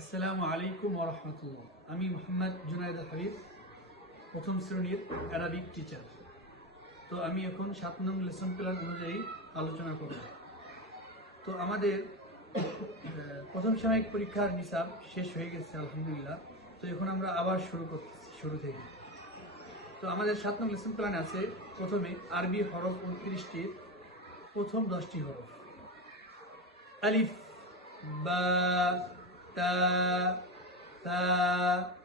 আসসালামু আলাইকুম রহমতুল্লাহ। আমি মোহাম্মদ জুনায়দ হাবিব, প্রথম শ্রেণির অ্যারাবিক টিচার তো আমি এখন সাত নং লেসন প্ল্যান অনুযায়ী আলোচনা করব। তো আমাদের প্রথম সাময়িক পরীক্ষার হিসাব শেষ হয়ে গেছে, আলহামদুলিল্লাহ। তো এখন আমরা আবার শুরু করতেছি, শুরু থেকে। তো আমাদের সাত নং লেসন প্ল্যান আছে, প্রথমে আরবি হরফ উনত্রিশটির প্রথম দশটি হরফ। আলিফ, বা تاء ثاء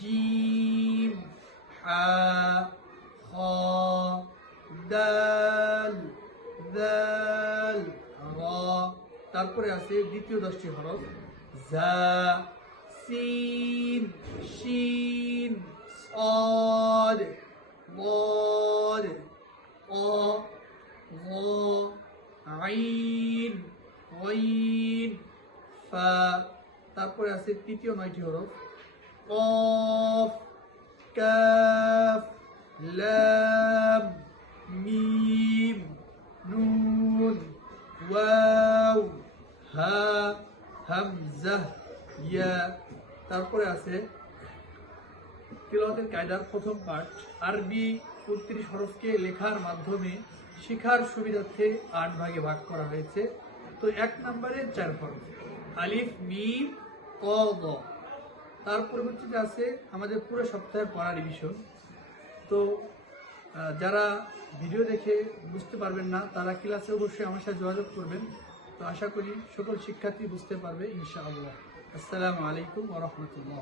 جيم حاء خاء دال ذال را তারপরে আছে দ্বিতীয় দশটি হরফ জা সিন শিন صاد ضاد قاف غا আইন ওয়াইন ফা তারপরে আছে তৃতীয় নয়টি হরফ। কফ, কাফ, লাম, মিম, নুন, ওয়াও, হা, হামজা, ইয়া। তারপরে আছে তিলাওয়াতের কায়দার প্রথম পাঠ। আরবি উনত্রিশ হরফকে লেখার মাধ্যমে শিখার সুবিধার্থে আট ভাগে ভাগ করা হয়েছে। তো এক নম্বরে চার হরফ। আলিফ, মিম ক গ তার পরবর্তীতে আছে আমাদের পুরো সপ্তাহের পড়া রিভিশন তো যারা ভিডিও দেখে বুঝতে পারবেন না, তারা ক্লাসে অবশ্যই আমার সাথে যোগাযোগ করবেন। তো আশা করি সকল শিক্ষার্থী বুঝতে পারবে, ইনশাআল্লাহ। আসসালামু আলাইকুম ওরহমতুল্লাহ